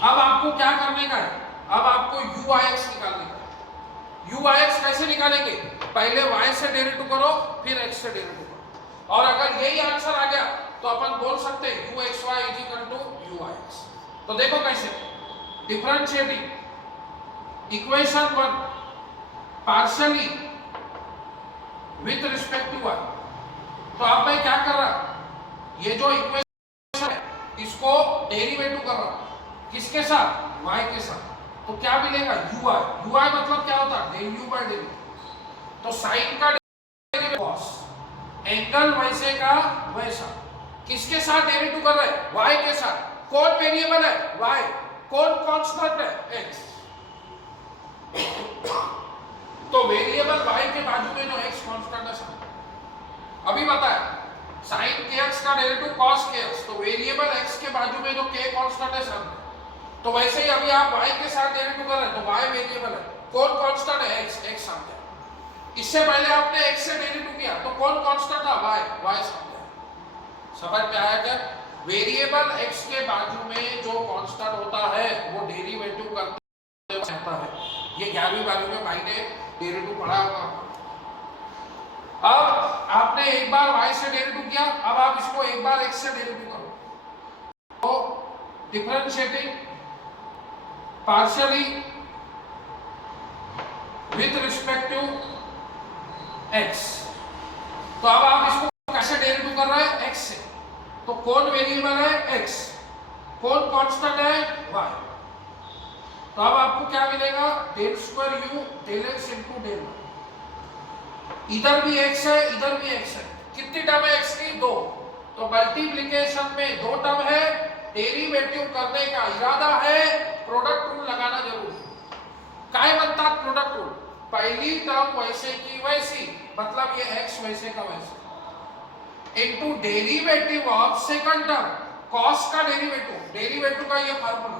अब आपको क्या करने का है, अब आपको uix निकालने का है। uix कैसे निकालेंगे, पहले y से डेरिवेटिव करो फिर x से डेरिवेटिव करो, और अगर यही आंसर आ गया तो अपन बोल सकते हैं uxy is equal to uix। तो देखो कैसे differentiating equation 1 partially with respect to y। तो अब मैं क्या कर रहा, ये जो इक्वेशन है इसको डेरिवेटिव कर रहा किसके साथ, y के साथ। तो क्या मिलेगा ui मतलब क्या होता है डेल u बाय डेल। तो साइन का डेरिवेटिव cos, एंगल वैसे का वैसा, किसके साथ डेरिवेटिव कर रहे हैं, y के साथ। कौन वेरिएबल है y, कौन कांस्टेंट है x। तो वेरिएबल y के बाजू में जो x कांस्टेंट है, अभी बताया sin kx का डेरिवेटिव cos kx, तो वेरिएबल x के बाजू में जो k कांस्टेंट है सामने। तो वैसे ही अभी आप y के साथ डेरिवेटिव कर रहे हैं तो y वेरिएबल है, कौन कांस्टेंट है x सामने। इससे पहले आपने x से डेरिवेटिव किया तो कौन कांस्टेंट था y सामने। समझ में आया क्या, वेरिएबल x के बाजू में जो कांस्टेंट होता है वो डेरिवेटिव करते रहता है। ये 11वीं 12वीं में भाई ने डेरिवेटिव पढ़ा होगा। अब आपने एक बार y से डेरिवेटिव किया, अब आप इसको एक बार x से डेरिवेटिव करो। तो differentiating partially with respect to x। तो अब आप इसको कैसे डेरिवेटिव कर रहे हैं, x से। तो कौन वेरिएबल है x, कौन कांस्टेंट है y। तो अब आपको क्या मिलेगा del square u del x into del y। इधर भी x है इधर भी x है, कितनी टर्म है x की, 2। तो मल्टीप्लिकेशन में 2 टर्म है, डेरिवेटिव करने का इरादा है, प्रोडक्ट रूल लगाना जरूरी है। काय बनता प्रोडक्ट रूल, पहली टर्म वैसे की वैसी मतलब ये x वैसे का वैसे into derivative of second term cos का डेरिवेटिव का ये फार्मूला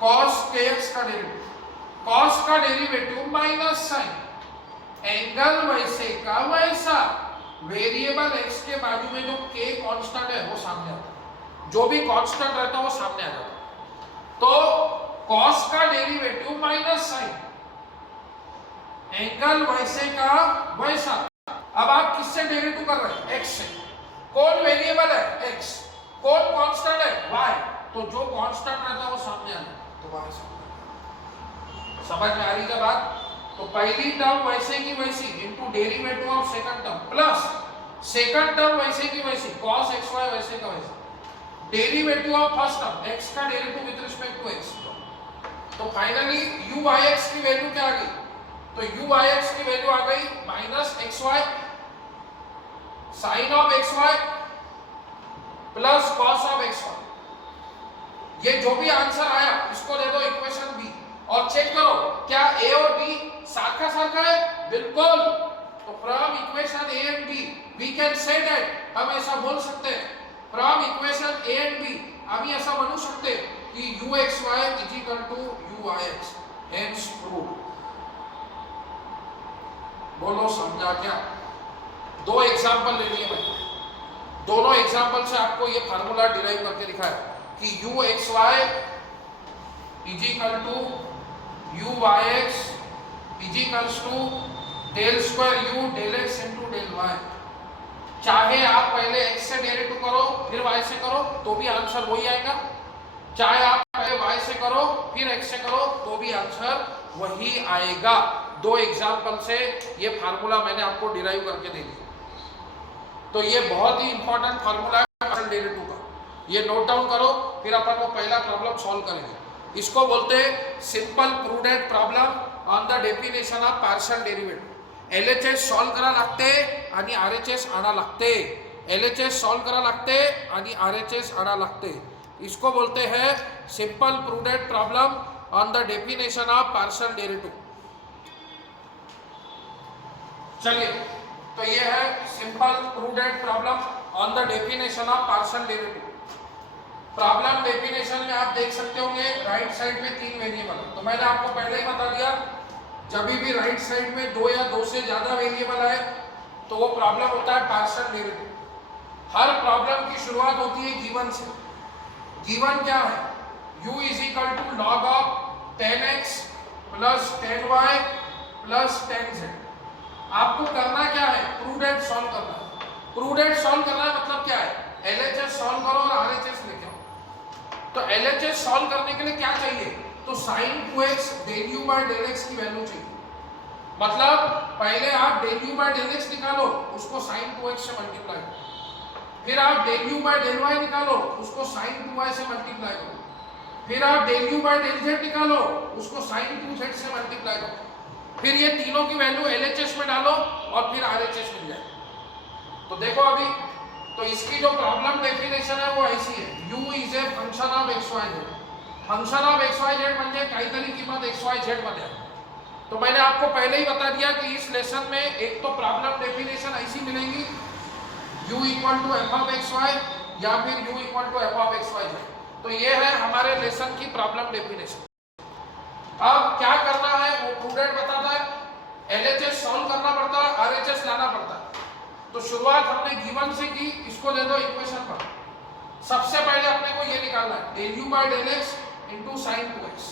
cos kx का डेरिवेटिव, cos का डेरिवेटिव माइनस साइन एंगल वैसे का वैसा, वेरिएबल x के बाजू में जो k कांस्टेंट है वो सामने आता है, जो भी कांस्टेंट रहता है वो सामने आ जाता है। तो cos का डेरिवेटिव माइनस साइन एंगल वैसे का वैसा। अब आप किससे डेरिवेटिव कर रहे हैं, x से। कौन वेरिएबल है x, कौन कांस्टेंट है y। तो जो कांस्टेंट रहता है वो सामने आ जाता है, तो y सामने। समझ में आ रही है बात। तो पहली टर्म वैसे की वैसी into derivative of second term plus second term वैसे की वैसी cos xy वैसे का वैसा, derivative of first term x का derivative with respect to x। तो फाइनली uix की वैल्यू क्या आ गई, तो uix की वैल्यू आ गई minus xy sin of xy plus cos of xy। ये जो भी आंसर आया इसको दे दो इक्वेशन बी और चेक करो क्या a और b सारखा है, बिल्कुल। तो from equation a and b we can say that, हम ऐसा बोल सकते हैं from equation a and b हम ऐसा बना सकते हैं कि uxy is equal to uix, hence prove. बोलो समझा क्या। 2 एग्जांपल ले लिए मैंने, दोनों एग्जांपल से आपको ये फार्मूला डिराइव करके दिखाया कि uxy is equal to uyx is equals to del square u del x into del y। चाहे आप पहले x से डेरिवेटिव करो फिर y से करो तो भी आंसर वही आएगा, चाहे आप पहले y से करो फिर x से करो तो भी आंसर वही आएगा। 2 एग्जांपल से ये फार्मूला मैंने आपको डिराइव करके दे दिया। तो ये बहुत ही इंपॉर्टेंट फार्मूला है पार्शियल डेरिवेटिव का, ये नोट डाउन करो, फिर अपन वो पहला प्रॉब्लम सॉल्व करेंगे। इसको बोलते हैं simple prudent problem on the definition of partial derivative. LHS solve करा लागते आणि RHS आणा लागते, LHS सॉल्व करा लागते आणि RHS आणा लागते। इसको बोलते हैं simple prudent problem on the definition of partial derivative. चलिए, तो ये है simple prudent problem on the definition of partial derivative. Problem definition में आप देख सकते होंगे राइट साइड में 3 वेरिएबल, तो मैंने आपको पहले ही बता दिया जब भी राइट साइड में 2 या 2 से ज्यादा वेरिएबल है तो वो प्रॉब्लम होता है पार्शियल डेरिवेटिव। हर प्रॉब्लम की शुरुआत होती है गिवन से। गिवन क्या है? u is equal to log of 10x plus 10y plus 10z। आपको करना क्या है? प्रूडेंट सॉल्व करना है। प्रूडेंट सॉल्व करना है मतलब क्या है? LHS सॉल्व करो और RHS लेके आओ। तो LHS सॉल्व करने के लिए क्या चाहिए? तो sin 2x del u by del x की वैल्यू चाहिए। मतलब पहले आप del u by del x निकालो, उसको sin 2x से मल्टीप्लाई करो, फिर आप del u by del y निकालो, उसको sin 2y से मल्टीप्लाई करो, फिर आप del u by del z निकालो, उसको sin 2z से मल्टीप्लाई करो, फिर ये तीनों की वैल्यू LHS में डालो और फिर RHS मिल जाए। तो देखो अभी, तो इसकी जो प्रॉब्लम डेफिनेशन है वो ऐसी है, u is a function of xyz। Function of xyz म्हणजे काहीतरी किंमत xyz मध्ये। तो मैंने आपको पहले ही बता दिया कि इस लेसन में एक तो प्रॉब्लम डेफिनेशन ऐसी मिलेगी u equal to f of xy या फिर u equal to f of xyz। तो ये है हमारे लेसन की प्रॉब्लम डेफिनेशन। अब क्या करना है वो प्रूडेंट बताता है, LHS सॉल्व करना पड़ता है, RHS लाना पड़ता है। तो शुरुआत हमने गिवन से की, इसको ले दो इक्वेशन पर। सबसे पहले अपने को ये निकालना है del u by del x into sin 2x।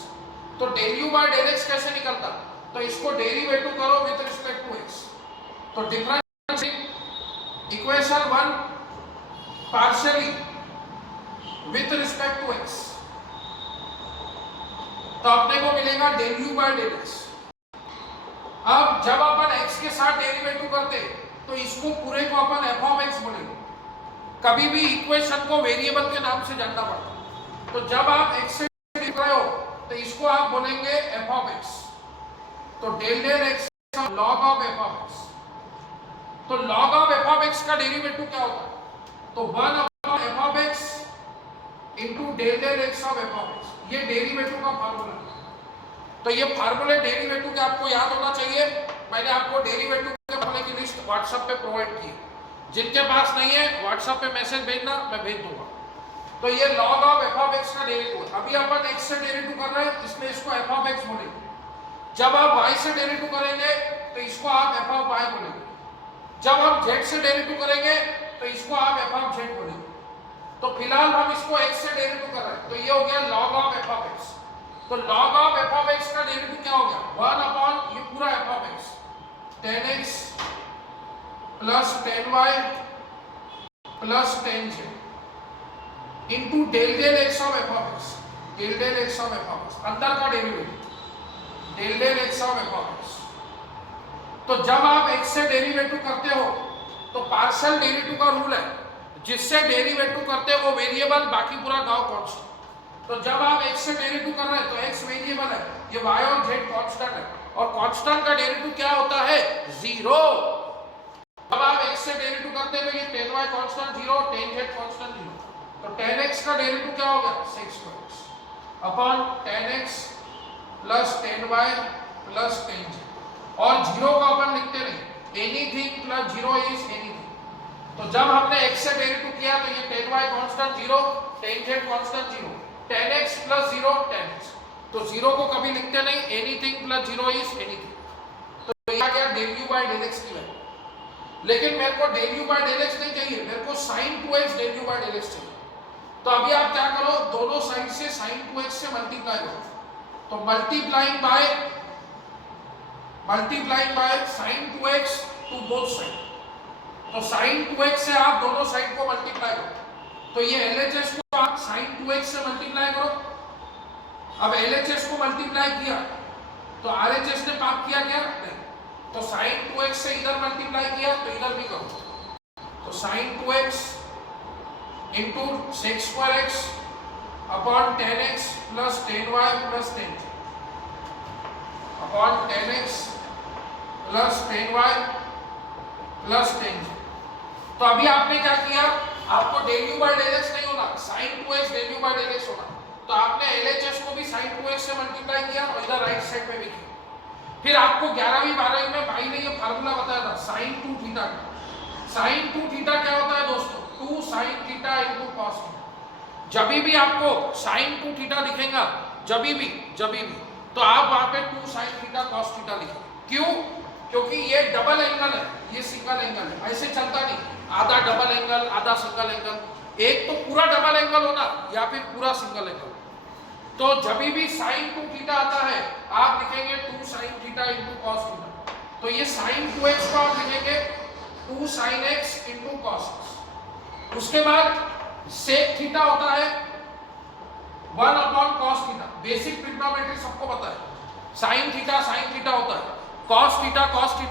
तो del u by del x कैसे निकलता? तो इसको डेरिवेटिव करो विद रिस्पेक्ट टू x। तो difference equation 1 partially with respect to x, तो अपने को मिलेगा del u by del x। अब जब अपन x के साथ डेरिवेटिव करते तो इसको पूरे को अपन f of x बोलेंगे। कभी भी इक्वेशन को वेरिएबल के नाम से जानना पड़ता। तो जब आप x से डेरिवेटिव कर रहे हो तो इसको आप बोलेंगे f of x। तो del del x log of f of x। तो log of f of x का डेरिवेटिव क्या होता है? तो 1 upon f of x into del del x of f of x। ये डेरिवेटिव का फार्मूला है। तो ये फार्मूले डेरिवेटिव के आपको याद होना चाहिए। मैंने आपको डेरिवेटिव के फार्मूले की लिस्ट व्हाट्सएप पे प्रोवाइड की है। जिनके पास नहीं है व्हाट्सएप पे मैसेज भेजना, मैं भेज दूंगा। तो ये log of f of x का डेरिवेटिव, अभी अपन x से डेरिवेटिव कर रहे हैं इसलिए इसको f of x बोलेंगे। जब आप y से डेरिवेटिव करेंगे तो इसको आप f of y बोलेंगे। जब हम z से डेरिवेटिव करेंगे तो इसको आप f of z बोलेंगे। तो फिलहाल हम इसको x से डेरिवेटिव कर रहे हैं, तो ये हो गया log of f of x। तो log of f of x का डेरिवेटिव क्या हो गया? 1 अपॉन ये पूरा f of x 10x plus 10y plus 10z into del del x of f of x। del del x of f of x अंदर का derivative del del x of f of x। तो जब आप x से derivative करते हो तो partial derivative का रूल है, जिससे डेरिवेटिव करते हो वो वेरिएबल, बाकी पूरा गांव कांस्टेंट। तो जब आप x से डेरिवेटिव कर रहे हैं तो x वेरिएबल है, ये y और z कांस्टेंट है, और कांस्टेंट का डेरिवेटिव क्या होता है? 0। जब आप x से डेरिवेटिव करते हैं तो ये 10y कांस्टेंट 0, 10z कांस्टेंट 0। तो 10x का डेरिवेटिव क्या होगा? 6x upon 10x plus 10y plus 10z। और 0 को अपन लिखते नहीं, एनीथिंग प्लस 0 इज एनीथिंग। तो जब हमने x से डेरिवेटिव किया तो ये 10y constant 0, 10z constant 0, 10x plus 0 10x। तो 0 को कभी लिखते नहीं, एनीथिंग प्लस 0 इज एनीथिंग। तो ये आ गया del u by del x की वैल्यू। लेकिन मेरे को del u by del x नहीं चाहिए, मेरे को sin 2x del u by del x चाहिए। तो अभी आप क्या करो, दोनों साइड से sin 2x से मल्टीप्लाई करो। तो multiplying by sin 2x to both side. तो sin 2x से आप दोनों साइड को मल्टीप्लाई करो। तो ये LHS को आप sin 2x से मल्टीप्लाई करो। अब LHS को मल्टीप्लाई किया तो RHS ने पाप किया क्या? नहीं। तो sin 2x से इधर मल्टीप्लाई किया तो इधर भी करो। तो sin 2x into sec square x upon 10x plus 10y plus 10z upon 10x plus 10y plus 10z। तो अभी आपने क्या किया, आपको del u by del x नहीं होना, sin 2x del u by del x होगा। तो आपने LHS को भी sin 2x से मल्टीप्लाई किया और इधर राइट साइड में भी किया। फिर आपको 11वीं 12वीं में भाई ने ये फार्मूला बताया था sin 2 थीटा का। sin 2 थीटा क्या होता है दोस्तों? 2 sin theta into cos theta. जब भी आपको sin 2 थीटा दिखेगा, जब भी तो आप वहां पे 2 sin थीटा cos थीटा लिखेंगे। क्यों? क्योंकि ये डबल एंगल है, ये सिंगल एंगल है, ऐसे चलता नहीं, आधा डबल एंगल आधा सिंगल एंगल, एक तो पूरा डबल एंगल होना या फिर पूरा सिंगल एंगल। तो जब भी sin 2 थीटा आता है आप लिखेंगे 2 sin theta into cos theta. तो ये sin 2x को आप लिखेंगे 2 sin x into cos x। उसके बाद sec थीटा होता है 1 upon cos theta. Basic trigonometry सबको पता है, sin थीटा होता है, cos थीटा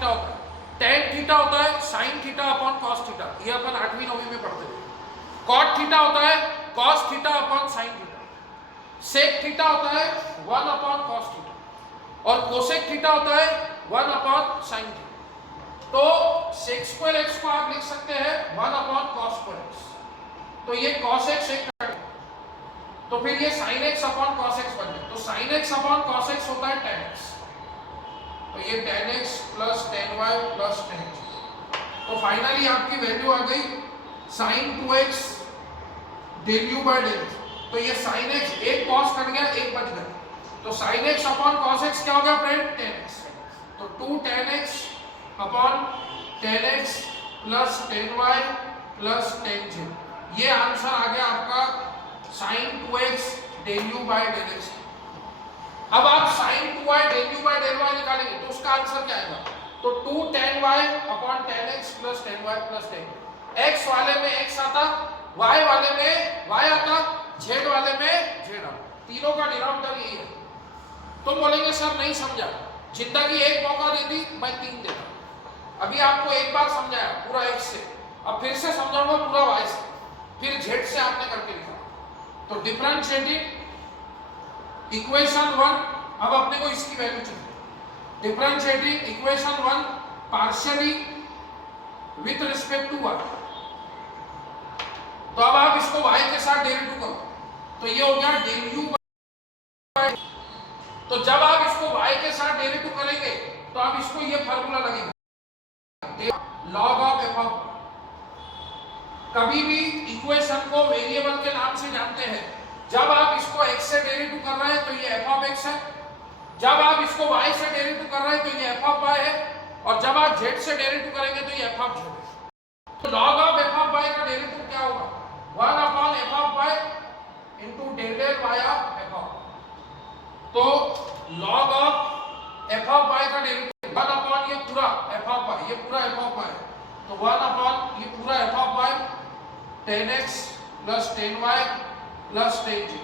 होता है, tan थीटा होता है sin theta upon cos theta, ये अपन 8वीं 9वीं में पढ़ते थे। cot थीटा होता है cos theta upon sin theta, sec theta होता है 1 अपॉन cos थीटा और cosec थीटा होता है 1 अपॉन sin थीटा। तो sec स्क्वायर x को आप लिख सकते हैं 1 अपॉन cos स्क्वायर x। तो ये cos x एक कट, तो फिर ये sin x upon cos x बन गया। तो sin x upon cos x होता है tan x। तो ये tan x plus tan y plus tan x। तो फाइनली आपकी वैल्यू आ गई sin 2x del u by del x। तो ये sin x एक cos कट गया, एक बच गया, तो sin x upon cos x क्या हो गया फ्रेंड? tan x। तो 2 tan x upon tan x plus tan y plus tan z, ये आंसर आ गया आपका sin 2x del u by del x। अब आप sin 2y del u by del y निकालेंगे तो उसका आंसर क्या आएगा? तो 2 tan y upon tan x plus tan y plus tan x वाले में x आता, y वाले में y आता, z वाले में z आता, तीनों का डिनोमिनेटर यही है। तुम बोलेंगे सर नहीं समझा, जिंदगी एक मौका देती मैं 3 देता। अभी आपको एक बार समझाया पूरा x से, अब फिर से समझाऊंगा पूरा y से, फिर z से आपने करके दिखा। तो डिफरेंशिएटिंग इक्वेशन 1, अब अपने को इसकी वैल्यू चाहिए। Differentiating equation 1 partially with respect to y। तो अब आप इसको y के साथ डेरिवेटिव करो, तो ये हो गया del u by। तो जब आप इसको y के साथ डेरिवेटिव करेंगे तो आप इसको ये फार्मूला लगेगा log ऑफ f ऑफ। कभी भी इक्वेशन को वेरिएबल के नाम से जानते हैं, जब आप इसको x से डेरिवेटिव कर रहे हैं तो ये f ऑफ x है, जब आप इसको y से डेरिवेटिव कर रहे हैं तो ये f ऑफ y है, और जब आप z से डेरिवेटिव करेंगे तो ये f ऑफ z है। तो log of f of y का डेरिवेटिव क्या होगा? 1 upon f of y into del del y of f of. तो log of f of y का डेरिवेटिव 1 अपॉन ये पूरा f ऑफ y, ये पूरा f ऑफ y, तो 1 अपॉन ये पूरा f of y tan x plus tan y plus tan z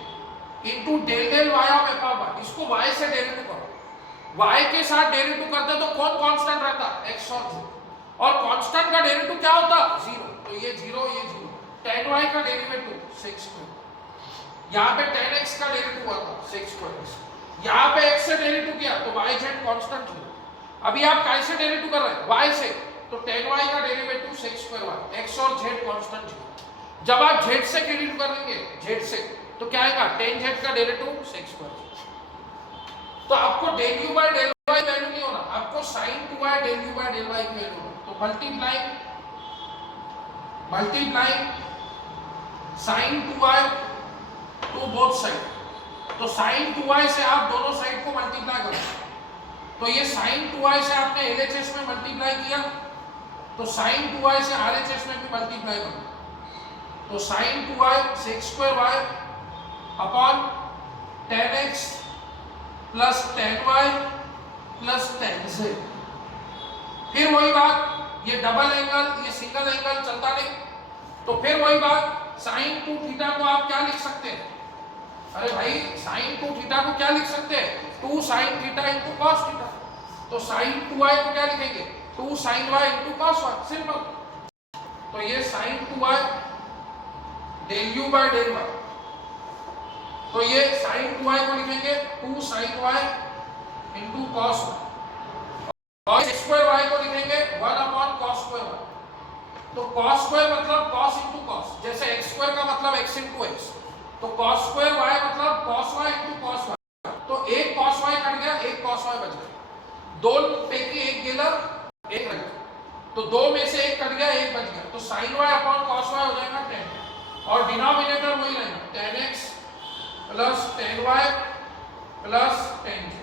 into del del y of f of y। इसको y से डेरिवेटिव करो, y के साथ डेरिवेटिव करते तो कौन कांस्टेंट रहता? x और z, और कांस्टेंट का डेरिवेटिव क्या होता? 0। तो ये 0 ये 0, tan y का डेरिवेटिव sec स्क्वायर, यहाँ पे tan x का डेरिवेटिव हुआ था sec स्क्वायर x, यहाँ पे x से डेरिवेटिव किया तो y z कांस्टेंट हुआ। अभी आप कैसे डेरिवेटिव कर रहे हैं? y से, तो tan y का derivative sec square y, x और z कांस्टेंट है। जब आप z से डेरिवेटिव करेंगे z से तो क्या आएगा? tan z का डेरिवेटिव sec स्क्वायर। तो आपको del u by del y value नहीं होना, आपको sin 2y del u by del y की वैल्यू होना। तो multiplying sin 2y to both side, तो sin 2y से आप दोनों साइड को मल्टीप्लाई करो, तो ये sin 2y से आपने LHS में मल्टीप्लाई किया, तो sin 2y से RHS में भी मल्टीप्लाई करो, तो sin 2y sec square y upon tan x plus tan y plus tan z। फिर वही बात, ये डबल एंगल ये सिंगल एंगल चलता नहीं, तो फिर वही बात sin 2 थीटा को आप क्या लिख सकते हैं? अरे भाई sin 2 थीटा को क्या लिख सकते हैं? 2 sin theta into cos theta. तो sin 2y को क्या लिखेंगे? 2 sin y into cos y, simple. तो ये sin 2y del u by del y, तो ये sin 2y को लिखेंगे 2 sin y into cos y, और x स्क्वायर y को लिखेंगे 1 अपॉन cos स्क्वायर y। तो cos स्क्वायर मतलब cos इनटू cos, जैसे x स्क्वायर का मतलब x इनटू x, तो cos स्क्वायर y मतलब cos y into cos y, तो एक cos y कट गया, एक cos y बच गया, दोन पैकी एक गेला, एक रह गया, तो दो में से एक कट गया, एक बच गया, तो sin y upon cos y हो जाएगा 10, और डिनोमिनेटर वही रहेगा 10x plus 10y plus 10 j।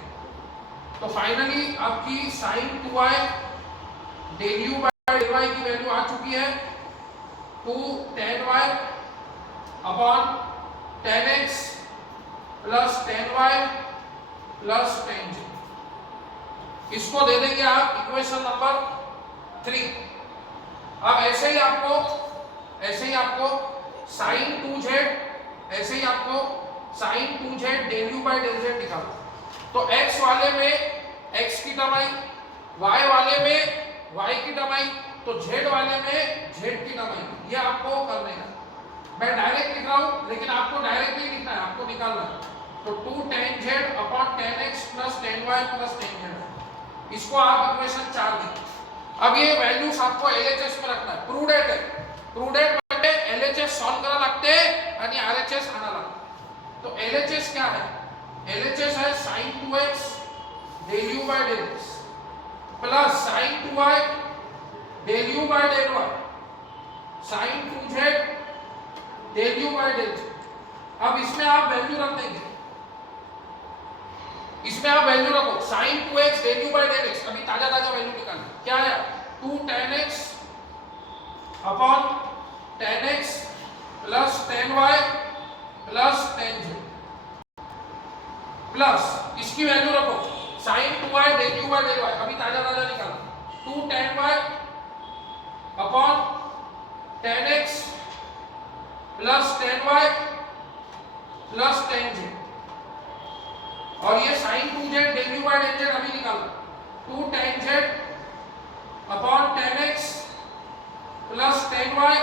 तो फाइनली आपकी sin 2y del u by del y की वैल्यू आ चुकी है 2 10y upon 10x plus 10y plus 10 j। इसको दे देंगे आप इक्वेशन नंबर 3। अब ऐसे ही आपको sin 2z, ऐसे ही आपको sin 2z del u by del z निकालना। तो x वाले में x की टर्म आई, y वाले में y की टर्म आई, तो z वाले में z की टर्म आई। ये आपको करने का, मैं डायरेक्ट लिख रहा हूं लेकिन आपको डायरेक्ट नहीं लिखना है, आपको निकालना है। तो 2 tan z upon 10x plus 10y plus 10 z, इसको आप इक्वेशन 4 लिखिए। अब ये वैल्यूज आपको LHS में रखना है, प्रूडेंट है, प्रूडेंट म्हणजे LHS सॉल्व करा लागते आणि RHS आणा लागते। तो LHS क्या है, LHS है sin 2x del u by del x plus sin 2y del u by del y sin 2z del u by del z। अब इसमें आप वैल्यू रख देंगे, इसमें आप वैल्यू रखो sin 2x del u by del x, अभी ताजा वैल्यू निकालना, क्या है 2 10x upon 10x plus 10y plus 10z plus इसकी वैल्यू रखो sin 2y del u by del y, अभी ताजा निकालना 2 10y upon 10x plus 10y plus 10z, और ये sin 2z del u by del z अभी निकालना 2 10z upon 10x plus 10y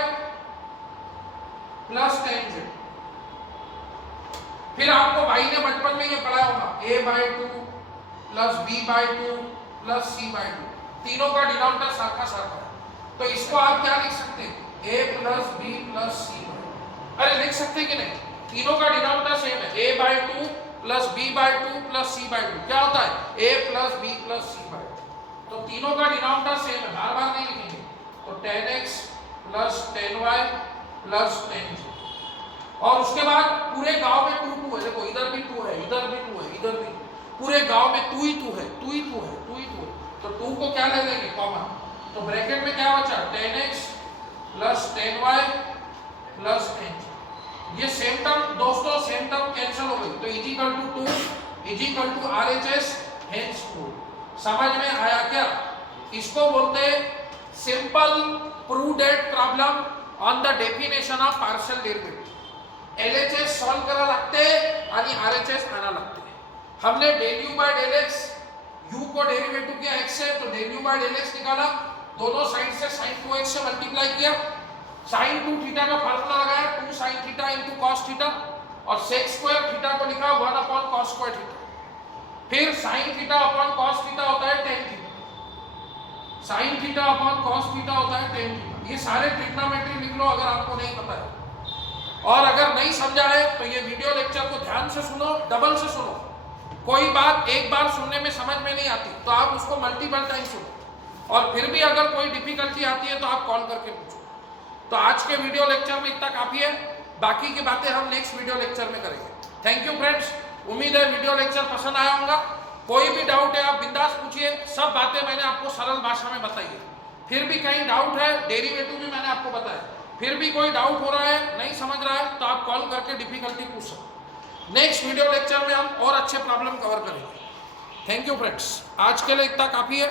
plus 10z। फिर आपको भाई ने बचपन में ये पढ़ाया होगा a/2 plus b/2 plus c/2, तीनों का डिनोमिनेटर साखा है, तो इसको आप क्या लिख सकते हैं a plus b plus c/2। अरे लिख सकते हैं कि नहीं, तीनों का डिनोमिनेटर सेम है, a/2 plus b/2 plus c/2 क्या होता है a plus b plus c/2, तो तीनों का डिनोमिनेटर सेम है, बार बार नहीं लिखेंगे। तो 10x plus 10y plus 10z, और उसके बाद पूरे गांव में 2 2 है, देखो इधर भी 2 है, इधर भी 2 है, इधर भी, पूरे गांव में 2 ही 2 है, 2 ही 2 है, 2 ही 2 है, तो 2 को क्या ले लेंगे कॉमन, तो ब्रैकेट में क्या बचा 10x plus 10y plus 10z। ये सेम टर्म दोस्तों, सेम टर्म कैंसिल हो गई, तो is equal to 2 is equal to RHS hence 4। समझ में आया क्या, इसको बोलते हैं simple prudent problem on the definition of partial derivative. LHS solve करा लागते आणि RHS आना लागते। हमने del u by del x, u को डेरिवेटिव किया x से, तो del u by del x निकाला, दोनों साइड से sin 2x से मल्टीप्लाई किया, sin 2 थीटा का फार्मूला लगाया 2 sin theta into cos theta, और sec स्क्वायर थीटा को लिखा 1 अपॉन cos स्क्वायर थीटा, फिर sin theta upon cos theta होता है tan theta, sin theta upon cos theta होता है tan थीटा। ये सारे ट्रिग्नोमेट्री लिख लो अगर आपको नहीं पता है, और अगर नहीं समझा है तो ये वीडियो लेक्चर को ध्यान से सुनो, डबल से सुनो, कोई बात एक बार सुनने में समझ में नहीं आती तो आप उसको मल्टीपल टाइम सुनो, और फिर भी अगर कोई डिफिकल्टी आती है तो आप कॉल करके पूछो। तो आज के वीडियो लेक्चर में इतना काफी है, बाकी की बातें हम नेक्स्ट वीडियो लेक्चर में करेंगे। थैंक यू फ्रेंड्स, उम्मीद है वीडियो लेक्चर पसंद आया होगा। कोई भी डाउट है आप बिंदास पूछिए, सब बातें मैंने आपको सरल भाषा में बताई है। फिर भी कहीं डाउट है, डेरिवेटिव भी मैंने आपको बताया, फिर भी कोई डाउट हो रहा है, नहीं समझ रहा है, तो आप कॉल करके डिफिकल्टी पूछ सकते। नेक्स्ट वीडियो लेक्चर में हम और अच्छे प्रॉब्लम कवर करेंगे। थैंक यू फ्रेंड्स, आज के लिए इतना काफी है।